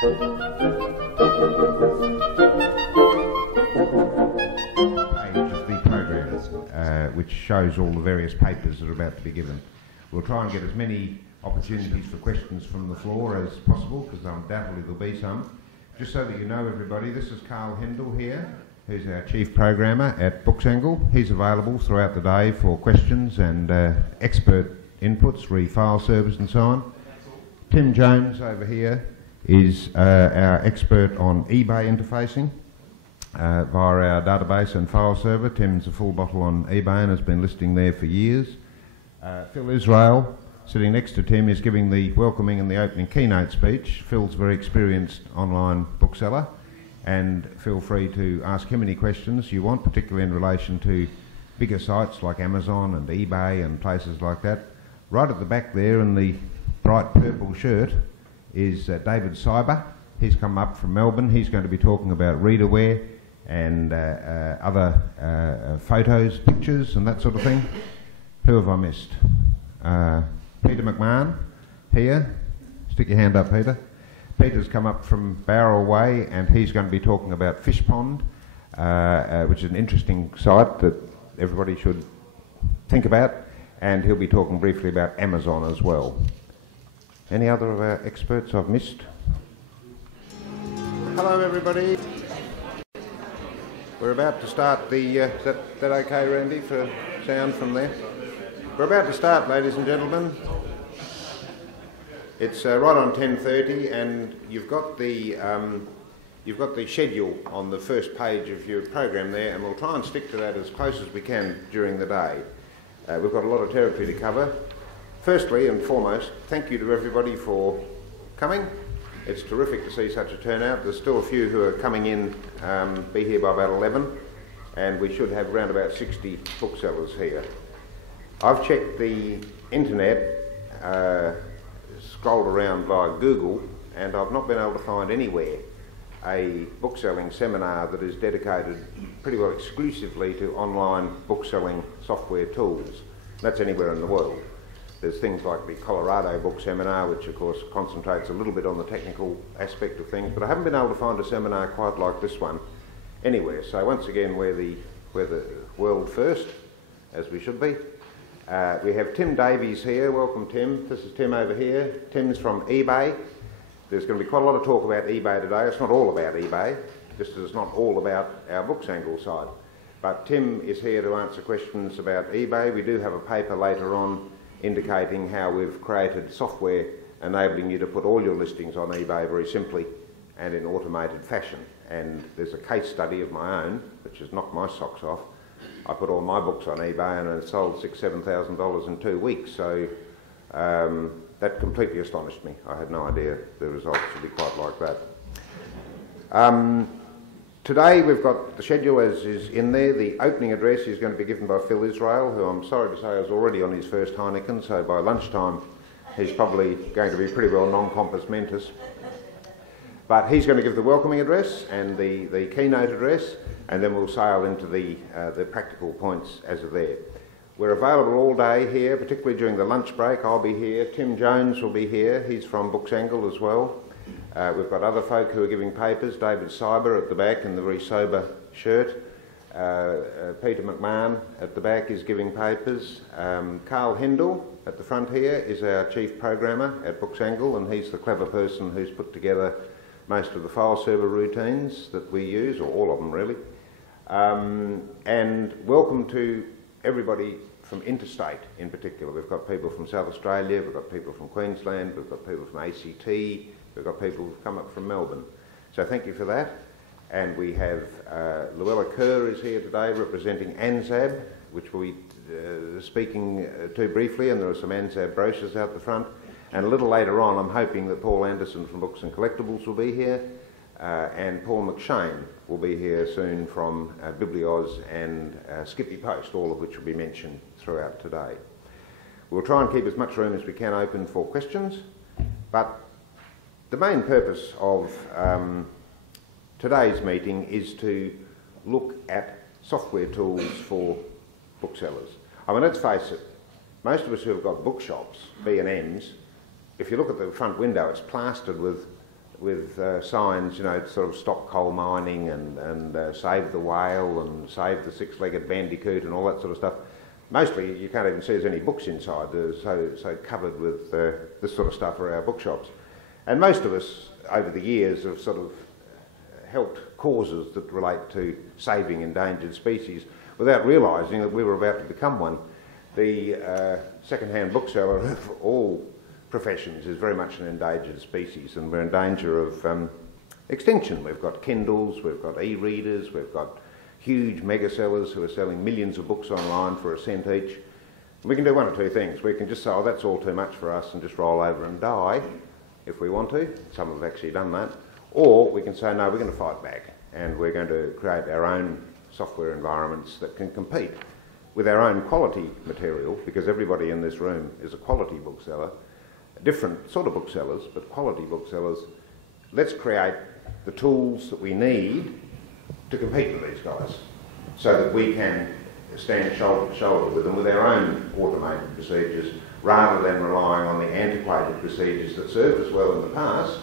of the program, which shows all the various papers that are about to be given. We'll try and get as many opportunities for questions from the floor as possible, because undoubtedly there'll be some. Just so that you know, everybody, this is Carl Hendel here, who's our Chief Programmer at BookZangle. He's available throughout the day for questions and expert inputs, re-file servers and so on. Tim Jones over here is our expert on eBay interfacing via our database and file server. Tim's a full bottle on eBay and has been listing there for years. Phil Israel, sitting next to Tim, is giving the welcoming and the opening keynote speech. Phil's a very experienced online bookseller, and feel free to ask him any questions you want, particularly in relation to bigger sites like Amazon and eBay and places like that. Right at the back there in the bright purple shirt is David Cyber. He's come up from Melbourne. He's going to be talking about readerware and other photos, pictures and that sort of thing. Who have I missed? Peter McMahon here. Stick your hand up, Peter. Peter's come up from Bowral Way and he's going to be talking about Fish Pond, which is an interesting site that everybody should think about, and he'll be talking briefly about Amazon as well. Any other of our experts I've missed? Hello everybody. We're about to start the, is that okay, Randy, for sound from there? We're about to start, ladies and gentlemen. It's right on 10:30, and you've got the schedule on the first page of your program there, and we'll try and stick to that as close as we can during the day. We've got a lot of territory to cover. Firstly and foremost, thank you to everybody for coming. It's terrific to see such a turnout. There's still a few who are coming in, be here by about 11, and we should have around about 60 booksellers here. I've checked the internet, scrolled around via Google, and I've not been able to find anywhere a bookselling seminar that is dedicated pretty well exclusively to online bookselling software tools. That's anywhere in the world. There's things like the Colorado Book Seminar, which of course concentrates a little bit on the technical aspect of things, but I haven't been able to find a seminar quite like this one anywhere. So once again, we're the world first, as we should be. We have Tim Davies here. Welcome, Tim. This is Tim over here. Tim's from eBay. There's going to be quite a lot of talk about eBay today. It's not all about eBay, just as it's not all about our BookZangle side. But Tim is here to answer questions about eBay. We do have a paper later on indicating how we've created software enabling you to put all your listings on eBay very simply and in automated fashion. And there's a case study of my own, which has knocked my socks off. I put all my books on eBay and it sold $6,000–7,000 in 2 weeks. So that completely astonished me. I had no idea the results would be quite like that. Today we've got the schedule as is in there. The opening address is going to be given by Phil Israel, who I'm sorry to say is already on his first Heineken, so by lunchtime he's probably going to be pretty well non-compos mentis. But he's going to give the welcoming address and the keynote address, and then we'll sail into the practical points as are there. We're available all day here, particularly during the lunch break. I'll be here. Tim Jones will be here. He's from BookZangle as well. We've got other folk who are giving papers. David Cyber at the back in the very sober shirt. Peter McMahon at the back is giving papers. Carl Hendel at the front here is our chief programmer at BookZangle, and he's the clever person who's put together most of the file server routines that we use, or all of them really. And welcome to everybody from interstate in particular. We've got people from South Australia, we've got people from Queensland, we've got people from ACT, we've got people who've come up from Melbourne. So thank you for that. And we have Luella Kerr is here today representing ANZAB, which we'll be speaking to briefly, and there are some ANZAB brochures out the front. And a little later on, I'm hoping that Paul Anderson from Books and Collectibles will be here, and Paul McShane will be here soon from Biblioz and Skippy Post, all of which will be mentioned throughout today. We'll try and keep as much room as we can open for questions, but the main purpose of today's meeting is to look at software tools for booksellers. I mean, let's face it, most of us who have got bookshops, B&Ms, if you look at the front window, it's plastered with with signs, you know, sort of stop coal mining and save the whale and save the six-legged bandicoot and all that sort of stuff. Mostly you can't even see there's any books inside. They're so covered with this sort of stuff are our bookshops. And most of us over the years have sort of helped causes that relate to saving endangered species without realising that we were about to become one. The second-hand bookseller of all professions is very much an endangered species, and we're in danger of extinction. We've got Kindles, we've got e-readers, we've got huge mega sellers who are selling millions of books online for a cent each. We can do one of two things. We can just say, oh, that's all too much for us, and just roll over and die if we want to. Some have actually done that. Or we can say, no, we're going to fight back, and we're going to create our own software environments that can compete with our own quality material, because everybody in this room is a quality bookseller, different sort of booksellers, but quality booksellers. Let's create the tools that we need to compete with these guys so that we can stand shoulder to shoulder with them with our own automated procedures, rather than relying on the antiquated procedures that served us well in the past,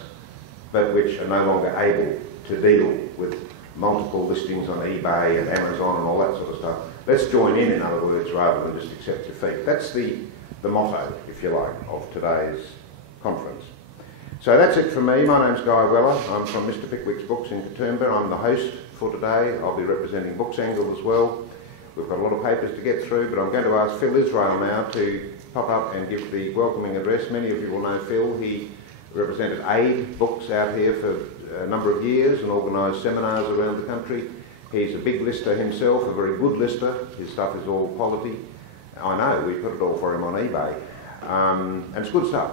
but which are no longer able to deal with multiple listings on eBay and Amazon and all that sort of stuff. Let's join in other words, rather than just accept defeat. That's the motto, if you like, of today's conference. So that's it from me. My name's Guy Weller. I'm from Mr Pickwick's Books in Katoomba. I'm the host for today. I'll be representing BookZangle as well. We've got a lot of papers to get through, but I'm going to ask Phil Israel now to pop up and give the welcoming address. Many of you will know Phil. He represented Aid Books out here for a number of years and organised seminars around the country. He's a big lister himself, a very good lister. His stuff is all quality. I know, we put it all for him on eBay. And it's good stuff.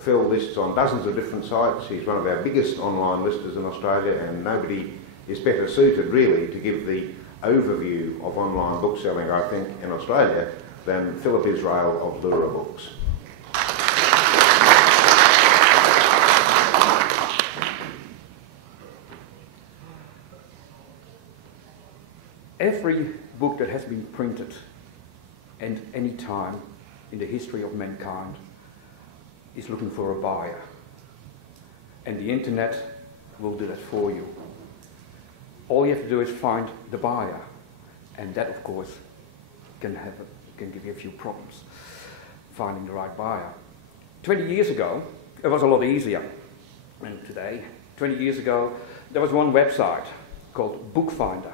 Phil lists on dozens of different sites. He's one of our biggest online listers in Australia, and nobody is better suited really to give the overview of online bookselling, I think, in Australia than Philip Israel of Lura Books. Every book that has been printed at any time in the history of mankind is looking for a buyer. And the internet will do that for you. All you have to do is find the buyer. And that, of course, can give you a few problems, finding the right buyer. 20 years ago, it was a lot easier than today. 20 years ago, there was one website called Bookfinder.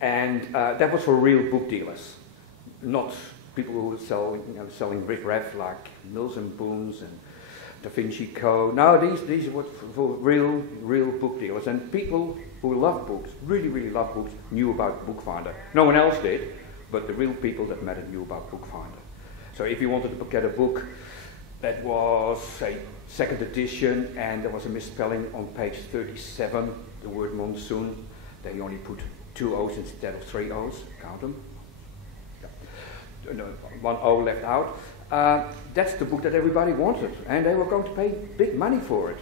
And that was for real book dealers, not people who were selling riff-raff like Mills and Boons and Da Vinci Co. No, these were for real book dealers. And people who love books, really love books, knew about Bookfinder. No one else did, but the real people that mattered knew about Bookfinder. So if you wanted to get a book that was, say, second edition and there was a misspelling on page 37, the word monsoon, they only put 2 O's instead of 3 O's, count them. Yeah. No, 1 O left out. That's the book that everybody wanted, and they were going to pay big money for it.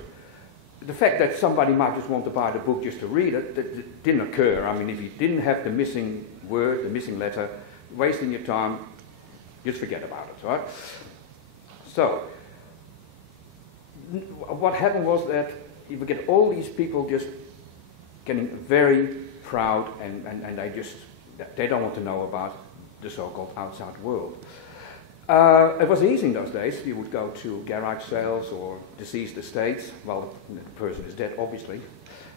The fact that somebody might just want to buy the book just to read it, that didn't occur. I mean, if you didn't have the missing word, the missing letter, wasting your time, just forget about it, right? So, what happened was that you would get all these people just getting very proud, and they don't want to know about the so-called outside world. It was easy in those days. You would go to garage sales or deceased estates. Well, the person is dead, obviously,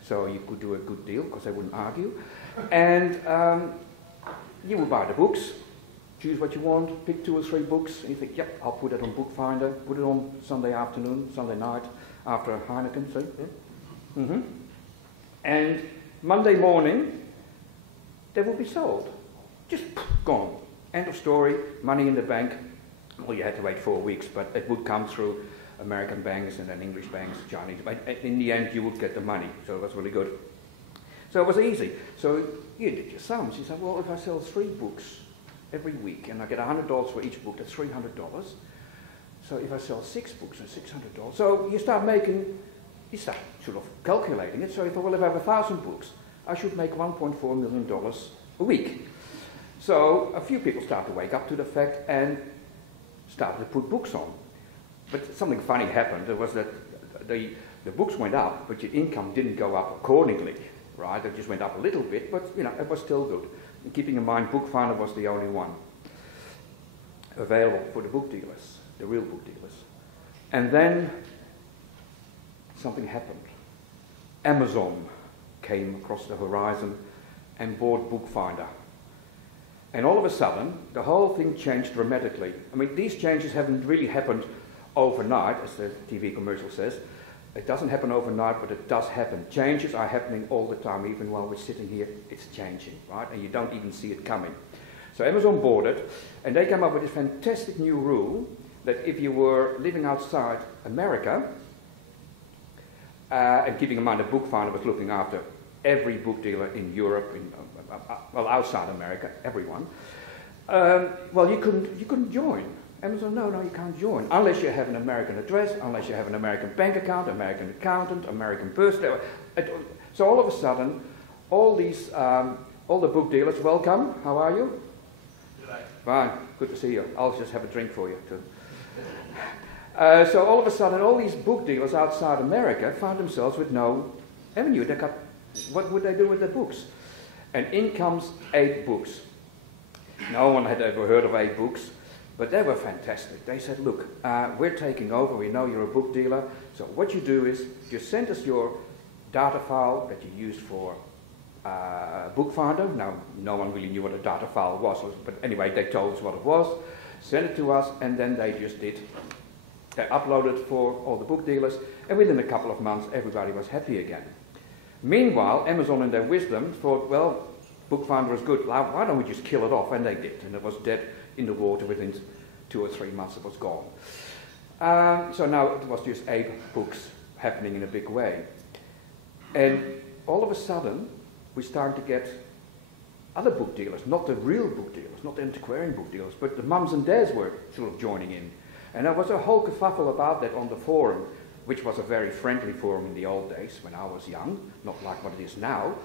so you could do a good deal because they wouldn't argue. And you would buy the books, choose what you want, pick 2 or 3 books, and you think, yep, I'll put it on Bookfinder, put it on Sunday afternoon, Sunday night, after Heineken, see? Yeah? Mm-hmm. And Monday morning, they will be sold. Just gone. End of story, money in the bank. Well, you had to wait 4 weeks, but it would come through American banks and then English banks, Chinese. But in the end, you would get the money, so it was really good. So it was easy. So you did your sums. You said, well, if I sell 3 books every week and I get $100 for each book, that's $300. So if I sell 6 books, that's $600. So you start sort of calculating it. So you thought, well, if I have 1,000 books, I should make $1.4 million a week. So a few people started to wake up to the fact and started to put books on. But something funny happened. It was that the The books went up, but your income didn't go up accordingly, right? It just went up a little bit, but you know, it was still good. And keeping in mind, Bookfinder was the only one available for the book dealers, the real book dealers. And then something happened. Amazon came across the horizon and bought Bookfinder. And all of a sudden, the whole thing changed dramatically. I mean, these changes haven't really happened overnight, as the TV commercial says. It doesn't happen overnight, but it does happen. Changes are happening all the time. Even while we're sitting here, it's changing, right? And you don't even see it coming. So Amazon bought it, and they came up with this fantastic new rule that if you were living outside America, and keeping in mind that Bookfinder was looking after every book dealer in Europe, well, outside America, everyone, well, you couldn't join. Amazon, no, you can't join, unless you have an American address, unless you have an American bank account, American accountant, American birthday. So all of a sudden, all the book dealers, welcome, how are you? Fine, good to see you. I'll just have a drink for you too. So all of a sudden, all these book dealers outside America found themselves with no avenue. What would they do with their books? And in comes 8 books. No one had ever heard of 8 books, but they were fantastic. They said, look, we're taking over, we know you're a book dealer, so what you do is you send us your data file that you used for Bookfinder. Now, no one really knew what a data file was, but anyway, they told us what it was, sent it to us, and then they just did. They uploaded it for all the book dealers, and within a couple of months, everybody was happy again. Meanwhile, Amazon in their wisdom thought, well, Bookfinder is good, why don't we just kill it off? And they did, and it was dead in the water within 2 or 3 months. It was gone. So now it was just 8 books happening in a big way. And all of a sudden, we started to get other book dealers, not the real book dealers, not the antiquarian book dealers, but the mums and dads were sort of joining in. And there was a whole kerfuffle about that on the forum, which was a very friendly forum in the old days when I was young, not like what it is now.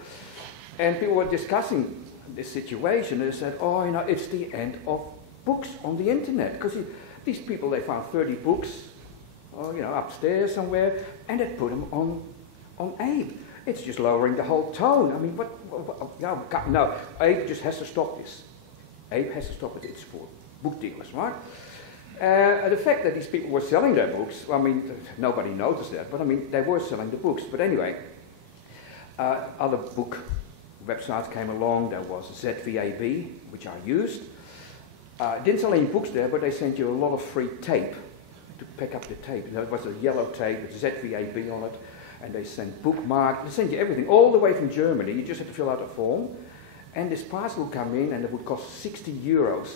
And people were discussing this situation, and they said, oh, you know, it's the end of books on the internet. Because these people, they found 30 books, you know, upstairs somewhere, and they put them on Abe. It's just lowering the whole tone. I mean, no, Abe just has to stop this. Abe has to stop it. It's for book dealers, right? The fact that these people were selling their books, I mean, nobody noticed that, but I mean, they were selling the books. But anyway, other book websites came along. There was ZVAB, which I used. Didn't sell any books there, but they sent you a lot of free tape to pick up the tape. There was a yellow tape with ZVAB on it, and they sent bookmarks. They sent you everything, all the way from Germany. You just had to fill out a form, and this parcel would come in, and it would cost 60 euros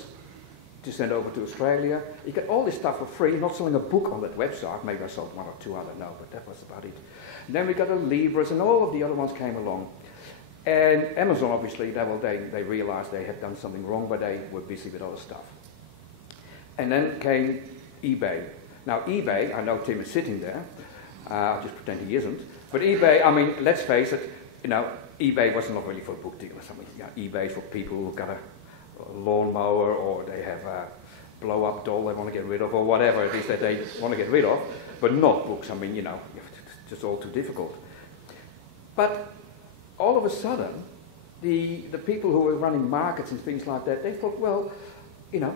to send over to Australia. You get all this stuff for free, not selling a book on that website. Maybe I sold 1 or 2, I don't know, but that was about it. And then we got the Libras, and all of the other ones came along. And Amazon, obviously, they realized they had done something wrong, but they were busy with other stuff. And then came eBay. Now, eBay, I know Tim is sitting there. I'll just pretend he isn't. But eBay, I mean, let's face it, you know, eBay was not really for book dealers. I mean, yeah, eBay is for people who've got a lawnmower, or they have a blow-up doll they want to get rid of, or whatever it is that they want to get rid of, but not books. I mean, you know, it's just all too difficult. But all of a sudden, the people who were running markets and things like that, they thought, well, you know,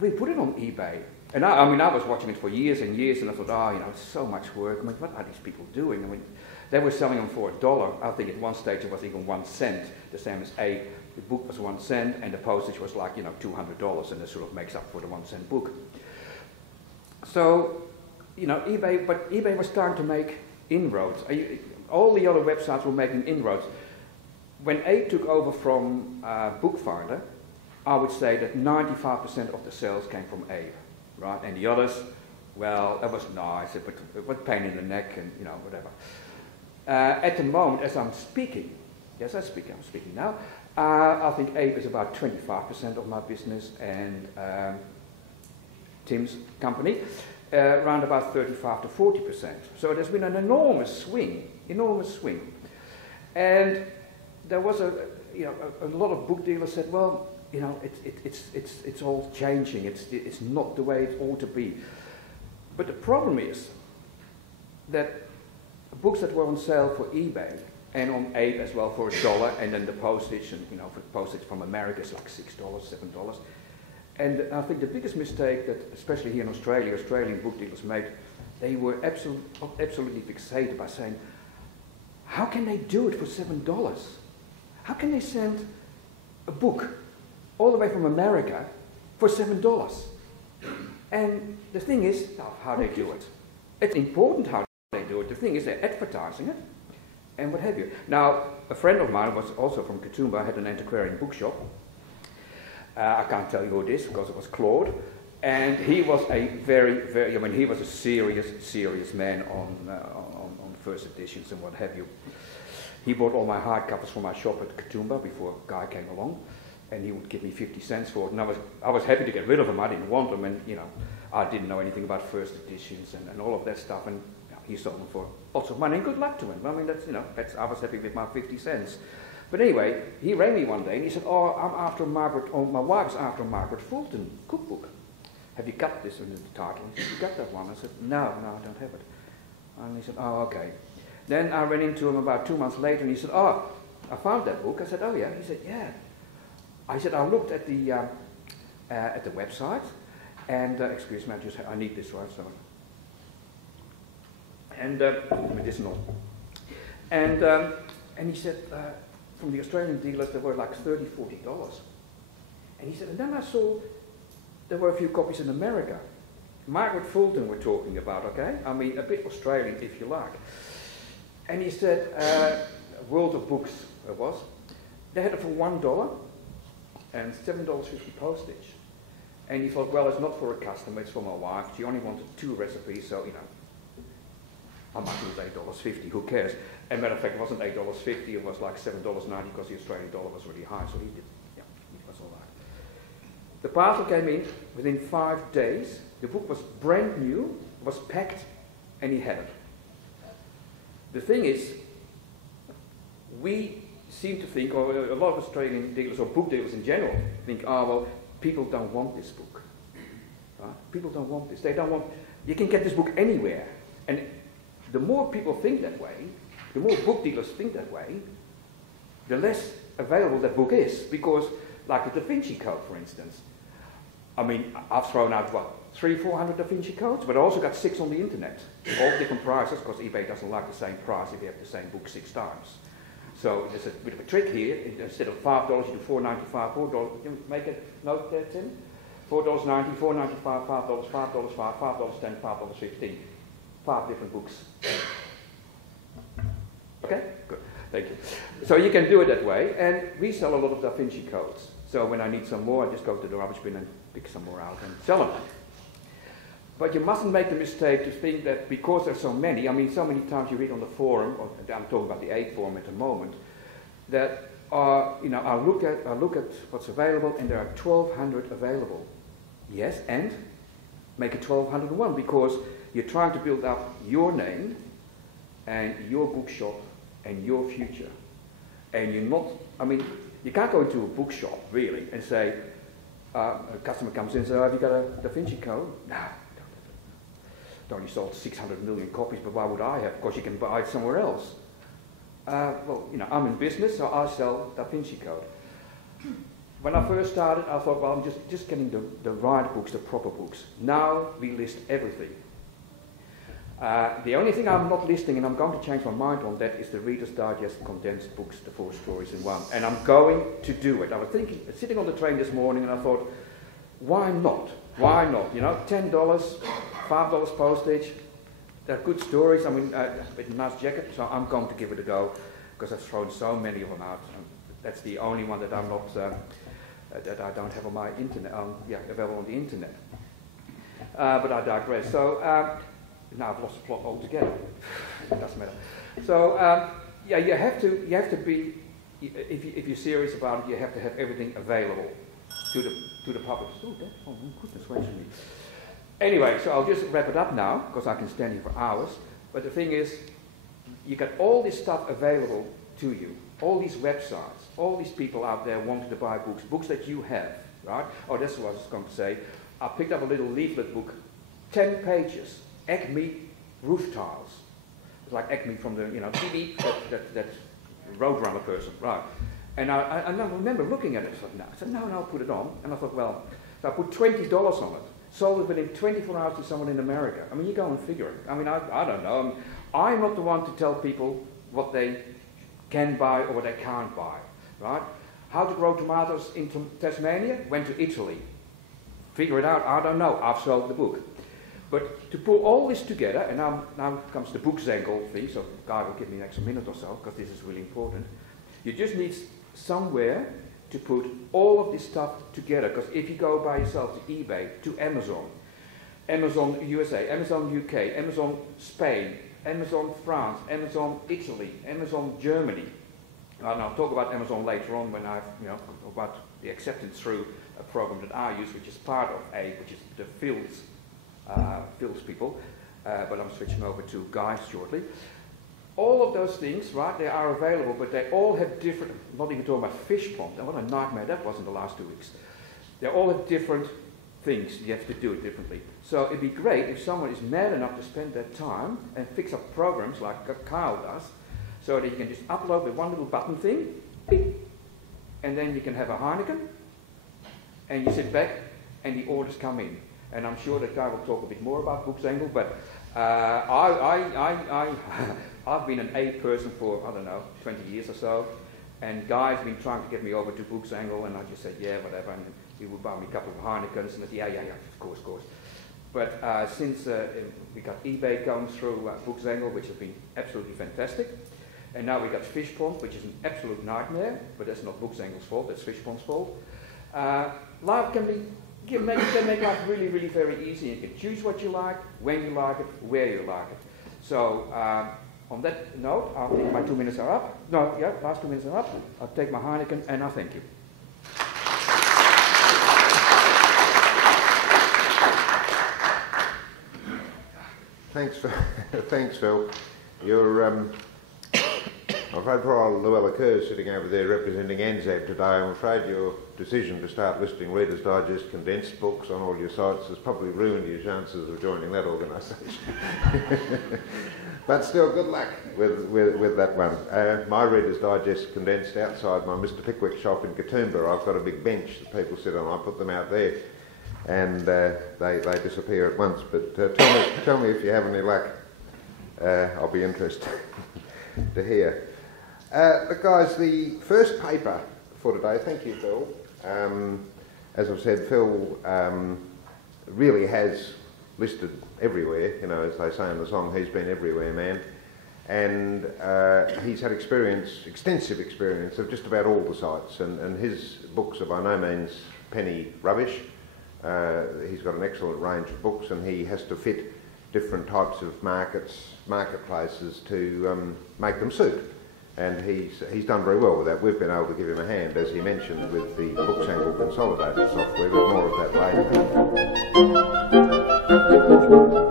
we put it on eBay. And I mean, I was watching it for years and years, and I thought, oh, you know, it's so much work. I mean, what are these people doing? I mean, they were selling them for $1. I think at one stage it was even 1 cent, the same as the book was 1 cent, and the postage was like, you know, $200, and it sort of makes up for the 1 cent book. So, you know, eBay was starting to make inroads. All the other websites were making inroads. When Abe took over from Bookfinder, I would say that 95% of the sales came from Abe, right? And the others, well, it was nice, but it was pain in the neck and, you know, whatever. At the moment, as I'm speaking, yes, I'm speaking now, I think Abe is about 25% of my business, and Tim's company, around about 35 to 40%. So there's been an enormous swing. And there was a lot of book dealers said, well, you know, it's all changing. It's not the way it ought to be. But the problem is that books that were on sale for eBay and on Ape as well for $1, and then the postage, and you know, for postage from America is like $6, $7. And I think the biggest mistake that, especially here in Australia, Australian book dealers made, they were absolutely fixated by saying, how can they do it for $7? How can they send a book all the way from America for $7? And the thing is, how they do it. It's important how they do it. The thing is, they're advertising it and what have you. Now, a friend of mine was also from Katoomba, had an antiquarian bookshop. I can't tell you who it is because it was Claude. And he was a very, I mean, he was a serious man on first editions and what have you. He bought all my hardcovers from my shop at Katoomba before a guy came along, and he would give me 50 cents for it. And I was happy to get rid of them. I didn't want them, and you know, I didn't know anything about first editions and all of that stuff. And you know, he sold them for lots of money, and good luck to him. I mean, that's, you know, I was happy with my 50 cents. But anyway, he rang me one day and he said, "Oh, I'm after Margaret, or my wife's after Margaret Fulton cookbook. Have you got this?" in the title? He said, "You got that one?" I said, no, I don't have it." And he said, "Oh, okay." Then I ran into him about 2 months later and he said, "Oh, I found that book." I said, "Oh yeah." He said, "Yeah." I said, "I looked at the website, and excuse me, I need this, right? So, and medicinal, and he said, from the Australian dealers there were like $30, $40, and he said, and then I saw there were a few copies in America. Margaret Fulton we're talking about, okay? I mean, a bit Australian if you like." And he said, World of Books it was. They had it for $1 and $7.50 postage. And he thought, well, it's not for a customer, it's for my wife. She only wanted 2 recipes, so, you know, how much was $8.50? Who cares? And matter of fact, it wasn't $8.50, it was like $7.90 because the Australian dollar was really high, so he did, yeah, it was all right. The parcel came in within 5 days. The book was brand new, was packed, and he had it. The thing is, we seem to think, or a lot of Australian dealers, or book dealers in general, think, oh, well, people don't want this book. People don't want this. They don't want, you can get this book anywhere. And the more people think that way, the more book dealers think that way, the less available that book is. Because, like the Da Vinci Code, for instance, I mean, I've thrown out, what, 300-400 Da Vinci Codes, but I also got 6 on the internet, all different prices, because eBay doesn't like the same price if you have the same book 6 times. So there's a bit of a trick here. Instead of $5, you do $4.95, $4. You make it note there, Tim? $4.90, $4.95, $5, $5, $5, $5.10, $5.15. 5 different books. Okay, good. Thank you. So you can do it that way, and we sell a lot of Da Vinci Codes. So when I need some more, I just go to the rubbish bin and pick some more out and sell them. But you mustn't make the mistake to think that because there's so many, I mean, so many times you read on the forum, or I'm talking about the Ape forum at the moment, that you know, I look at what's available, and there are 1,200 available. Yes, and make it 1,201 because you're trying to build up your name and your bookshop and your future. And you're not, I mean, you can't go into a bookshop really and say, a customer comes in and says, "Oh, have you got a Da Vinci Code?" No. It only sold 600 million copies, but why would I have? Because you can buy it somewhere else. Well, you know, I'm in business, so I sell Da Vinci Code. When I first started, I thought, well, I'm just getting the right books, the proper books. Now we list everything. The only thing I'm not listing, and I'm going to change my mind on that, is the Reader's Digest condensed books, the 4 stories in one. And I'm going to do it. I was thinking, sitting on the train this morning, and I thought, why not? Why not? You know, $10, $5 postage. They're good stories. I mean, with a nice jacket, so I'm going to give it a go because I've thrown so many of them out. That's the only one that I'm not, that I don't have on my internet, available on the internet. But I digress. So now I've lost the plot altogether. It doesn't matter. So yeah, you have to be, if you're serious about it, you have to have everything available to the public. Oh goodness, wait a minute. Anyway, so I'll just wrap it up now, because I can stand here for hours. But the thing is, you got all this stuff available to you, all these websites, all these people out there wanting to buy books that you have, right? Oh, that's what I was going to say. I picked up a little leaflet book, 10 pages, egg meat roof tiles. It's like Acme from the, TV, that Roadrunner person, right? And I remember looking at it, I said, no, I'll put it on. And I thought, well, so I put $20 on it, sold it within 24 hours to someone in America. I mean, you go and figure it. I mean, I don't know. I'm not the one to tell people what they can buy or what they can't buy, right? How to grow tomatoes in Tasmania? Went to Italy. Figure it out, I don't know, I've sold the book. But to pull all this together, and now comes the BookZangle thing, so Guy will give me an extra minute or so, because this is really important. You just need somewhere to put all of this stuff together, because if you go by yourself to eBay, to Amazon, Amazon USA, Amazon UK, Amazon Spain, Amazon France, Amazon Italy, Amazon Germany, and I'll talk about Amazon later on when I've, about the acceptance through a program that I use, which is part of which is the Phil's people, but I'm switching over to Guy shortly. All of those things, right, they are available, but they all have different, I'm not even talking about fish pond, and what a nightmare that was in the last 2 weeks. They all have different things, you have to do it differently. So it'd be great if someone is mad enough to spend their time and fix up programs like Kyle does, so that you can just upload with one little button thing, beep, and then you can have a Heineken, and you sit back, and the orders come in. And I'm sure that Guy will talk a bit more about BookZangle, but I've been an A person for, I don't know, 20 years or so, and Guy's been trying to get me over to BookZangle, and I just said, yeah, whatever, and he would buy me a couple of Heinekens, and I said, yeah, of course. But since we got eBay going through BookZangle, which has been absolutely fantastic, and now we got Fish Pond, which is an absolute nightmare, but that's not BookZangle's fault, that's Fish Pond's fault. Life can make life really, really very easy. You can choose what you like, when you like it, where you like it. So on that note, I think my 2 minutes are up. No, yeah, last 2 minutes are up. I'll take my Heineken and I thank you. Thanks, Phil. You're I'm afraid poor old Llewellyn Kerr's sitting over there representing ANZAB today. I'm afraid your decision to start listing Reader's Digest condensed books on all your sites has probably ruined your chances of joining that organisation. But still, good luck with that one. My Reader's Digest condensed outside my Mr Pickwick shop in Katoomba. I've got a big bench that people sit on. I put them out there, and they disappear at once. But tell me if you have any luck. I'll be interested to hear. But guys, the first paper for today, thank you, Phil. As I've said, Phil really has listed everywhere, as they say in the song, he's been everywhere, man. And he's had extensive experience of just about all the sites, and his books are by no means penny rubbish. He's got an excellent range of books, and he has to fit different types of marketplaces to make them suit. And he's done very well with that. We've been able to give him a hand, as he mentioned, with the BookZangle consolidated software, but more of that later.